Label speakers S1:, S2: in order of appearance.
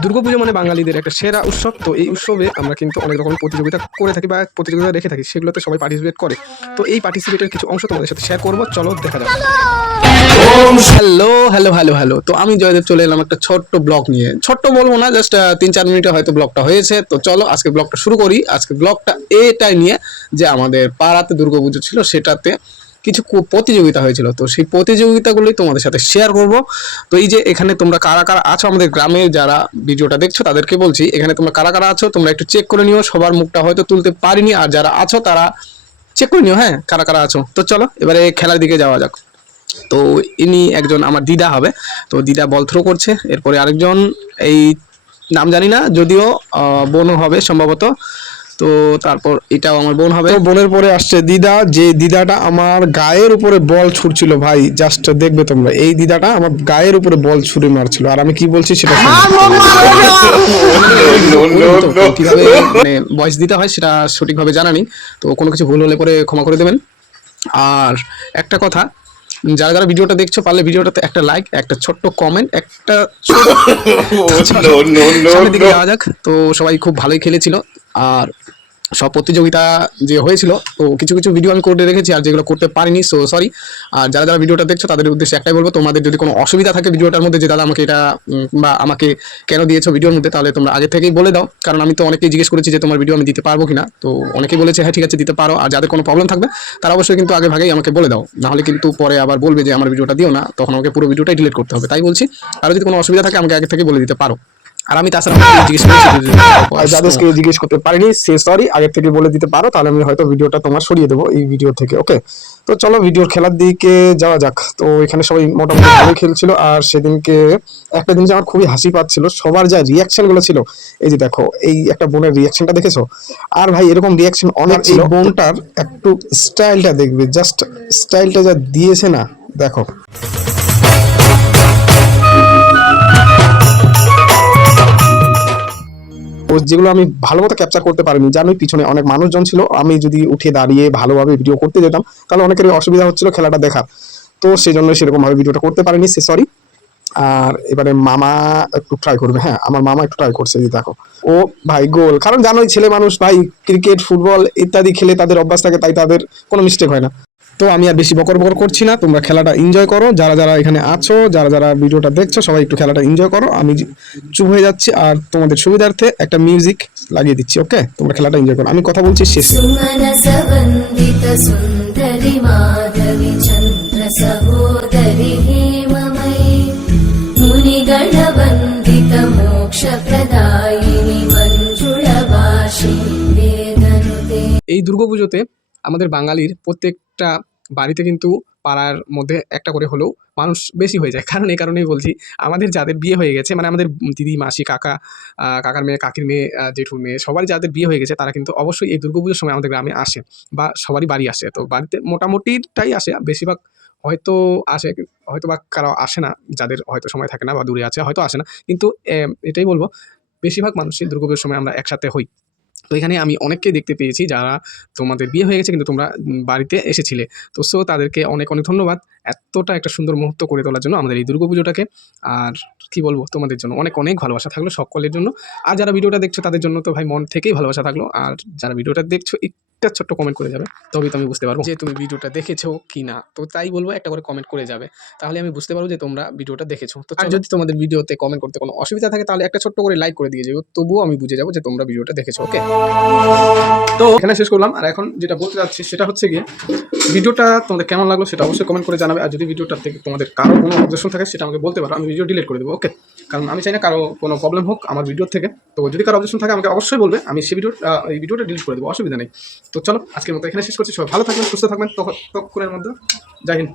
S1: দুর্গাপুজো মানে বাঙালিদের একটা সেরা উৎসব। তো এই উৎসবে আমরা কিন্তু অনেক রকম প্রতিযোগিতা করে থাকি বা প্রতিযোগিতা রেখে থাকি, সেগুলোতে সবাই পার্টিসিপেট করে। তো এই পার্টিসিপেটের কিছু অংশ তোমাদের সাথে শেয়ার করব, চলো দেখা যাক। হ্যালো হ্যালো হ্যালো হ্যালো তো আমি জয়দেব চলে এলাম একটা ছোট্ট ব্লগ নিয়ে। ছোট্ট বলব না জাস্ট তিন চার মিনিটে হয়তো ব্লগটা হয়েছে। তো চলো আজকে ব্লগটা শুরু করি। আজকে ব্লগটা এটাই নিয়ে যে আমাদের পাড়াতে দুর্গাপুজো ছিল, সেটাতে কিছু প্রতিযোগিতা হয়েছিল। তো সেই প্রতিযোগিতাগুলোই তোমাদের সাথে শেয়ার করব। তো এই যে এখানে তোমরা কারা কারা আছো, আমাদের গ্রামের যারা ভিডিওটা দেখছ, তাদেরকে বলছি, এখানে তোমরা কারা কারা আছো, তোমরা একটু চেক করে নিও। সবার মুখটা হয়তো তুলতে পারিনি, আর যারা আছো, তারা চেক করে নিও হ্যাঁ কারা কারা আছো। তো চলো, এবারে খেলার দিকে যাওয়া যাক। তো ইনি একজন আমার দিদা হবে। তো দিদা বল থ্রো করছে, এরপরে আরেকজন, এই নাম জানি না, যদিও বোনও হবে সম্ভবত। তো তারপর এটাও আমার বোন হবে।
S2: তো বোনের পরে আসছে দিদা। যে দিদাটা আমার গায়ের উপরে বল ছুটছিল ভাই জাস্ট দেখবে তোমরা। এই দিদাটা আমার গায়ের উপরে বল ছুড়ে মারছিল। আর আমি কি বলছি সেটা।
S1: তো কীভাবে মানে ভয়েস দিতে হয় সেটা সঠিকভাবে জানা নেই। তো কোনো কিছু ভুল হলে পরে ক্ষমা করে দেবেন। আর একটা কথা যারা যারা ভিডিওটা দেখছ পারলে ভিডিওটাতে একটা লাইক একটা ছোট্ট কমেন্ট একটা দিকে যাওয়া যাক। তো সবাই খুব ভালোই খেলেছিল। আর সব প্রতিযোগিতা যে হয়েছিল, তো কিছু কিছু ভিডিও আমি করে রেখেছি আর যেগুলো করতে পারিনি সো সরি আর যারা যারা ভিডিওটা দেখছ, তাদের উদ্দেশ্যে একটাই বলব, তোমাদের যদি কোনো অসুবিধা থাকে ভিডিওটার মধ্যে যে দাদা আমাকে এটা বা আমাকে কেন দিয়েছ ভিডিওর মধ্যে, তাহলে তোমরা আগে থেকেই বলে দাও। কারণ আমি তো অনেকেই জিজ্ঞেস করেছি যে তোমার ভিডিও আমি দিতে পারব কিনা। তো অনেকেই বলেছে হ্যাঁ ঠিক আছে, দিতে পারো। আর যাদের কোনো প্রবলেম থাকবে, তারা অবশ্যই কিন্তু আগে ভাগেই আমাকে বলে দাও। নাহলে কিন্তু পরে আবার বলবে যে, আমার ভিডিওটা দিও না। তখন আমাকে পুরো ভিডিওটাই ডিলিট করতে হবে। তাই বলছি, আর যদি কোনো অসুবিধা থাকে, আমাকে আগে থেকে বলে দিতে পারো। আর আমি তাছাড়া জিজ্ঞেস
S2: যাদেরকে জিজ্ঞেস করতে পারিনি সে সরি আগে থেকে বলে দিতে পারো তাহলে আমি হয়তো ভিডিওটা তোমার সরিয়ে দেবো এই ভিডিও থেকে ওকে তো চলো ভিডিওর খেলার দিকে যাওয়া যাক। তো এখানে সবাই মোটামুটি ভালোই খেলছিল আর সেদিনকে একটা জিনিস আমার খুবই হাসি পাচ্ছিল সবার যা রিয়াকশনগুলো ছিল এই যে দেখো এই একটা বোনের রিয়াকশনটা দেখেছ? আর ভাই এরকম রিয়াকশন অনেক ছিল। বোনটার একটু স্টাইলটা দেখবে জাস্ট স্টাইলটা যা দিয়েছে না দেখো। ও যেগুলো আমি ভালো মতো ক্যাপচার করতে পারিনি জানোই পিছনে অনেক মানুষজন ছিল, আমি যদি উঠে দাঁড়িয়ে ভালোভাবে ভিডিও করতে যেতাম, তাহলে অনেকেরই অসুবিধা হচ্ছিল খেলাটা দেখার। তো সেই জন্য সেরকম ভাবে ভিডিওটা করতে পারিনি, সে সরি আর এবারে মামা একটু ট্রাই করবে হ্যাঁ আমার মামা একটু ট্রাই করছে দেখো। ও ভাই গোল, কারণ জানোই ছেলে মানুষ ভাই ক্রিকেট ফুটবল ইত্যাদি খেলে তাদের অভ্যাস থাকে, তাই তাদের কোনো মিস্টেক হয় না। তো আমি আর বেশি বকর বকর করছি না তোমরা খেলাটা এনজয় করো। যারা যারা এখানে আছো যারা যারা ভিডিওটা দেখছ সবাই একটু খেলাটা এনজয় করো। আমি চুপ হয়ে যাচ্ছি আর তোমাদের সুবিধার্থে একটা মিউজিক লাগিয়ে দিচ্ছি ওকে তোমরা খেলাটা এনজয় করো। আমি কথা বলছি শেষ।
S1: এই দুর্গাপুজোতে আমাদের বাঙালির প্রত্যেকটা বাড়িতে কিন্তু পাড়ার মধ্যে একটা করে হলেও মানুষ বেশি হয়ে যায়। কারণ এই কারণেই বলছি, আমাদের যাদের বিয়ে হয়ে গেছে মানে আমাদের দিদি, মাসি, কাকা কাকার মেয়ে, কাকির মেয়ে জেঠুর মেয়ে, সবারই যাদের বিয়ে হয়ে গেছে, তারা কিন্তু অবশ্যই এই দুর্গাপুজোর সময় আমাদের গ্রামে আসে বা সবারই বাড়ি আসে। তো বাড়িতে মোটামুটিটাই আসে, বেশিরভাগ হয়তো আসে, হয়তো বা কারও আসে না, যাদের হয়তো সময় থাকে না বা দূরে আছে, হয়তো আসে না। কিন্তু এটাই বলব, বেশিরভাগ মানুষই দুর্গাপুজোর সময় আমরা একসাথে হই। তো এখানে আমি অনেককেই দেখতে পেয়েছি যারা তোমাদের বিয়ে হয়ে গেছে, কিন্তু তোমরা বাড়িতে এসেছিলে। তো সো তাদেরকে অনেক অনেক ধন্যবাদ। এতটা একটা সুন্দর মুহূর্ত করে তোলার জন্য আমাদের এই দুর্গাপুজোটাকে আর কি বলব তোমাদের জন্য অনেক অনেক ভালোবাসা থাকল সকলের জন্য। আর যারা ভিডিওটা দেখছ তাদের জন্য তো ভাই মন থেকেই ভালোবাসা থাকল। আর যারা ভিডিওটা দেখছ একটা ছোট্ট কমেন্ট করে যাবে তবেই তো আমি বুঝতে পারব যে তুমি ভিডিওটা দেখেছ কি না। তো তাই বলব একটা করে কমেন্ট করে যাবে তাহলে আমি বুঝতে পারব যে তোমরা ভিডিওটা দেখেছ। তো আর যদি তোমাদের ভিডিওতে কমেন্ট করতে কোনো অসুবিধা থাকে তাহলে একটা ছোট্ট করে লাইক করে দিয়ে যাব তবুও আমি বুঝে যাব যে তোমরা ভিডিওটা দেখেছ ওকে তো এখানে শেষ করলাম। আর এখন যেটা বলতে যাচ্ছি সেটা হচ্ছে গিয়ে ভিডিওটা তোমাদের কেমন লাগল সেটা অবশ্যই কমেন্ট করে জানাবে। আর যদি ভিডিওটার থেকে তোমাদের কারও কোনো অবজেকশন থাকে, সেটা আমাকে বলতে পারো। আমি ভিডিও ডিলিট করে দেবো ওকে কারণ আমি চাই না কারও কোনো প্রবলেম হোক আমার ভিডিওর থেকে। তো যদি কারও অবজেকশন থাকে, আমাকে অবশ্যই বলবে। আমি সেই ভিডিও এই ভিডিওটা ডিলিট করে দেবো, অসুবিধা নেই। তো চলো, আজকের মতো এখানে শেষ করছি। সবাই ভালো থাকবেন, সুস্থ থাকবেন। তখন তক্ষণের মধ্যে যাই হিন্দ।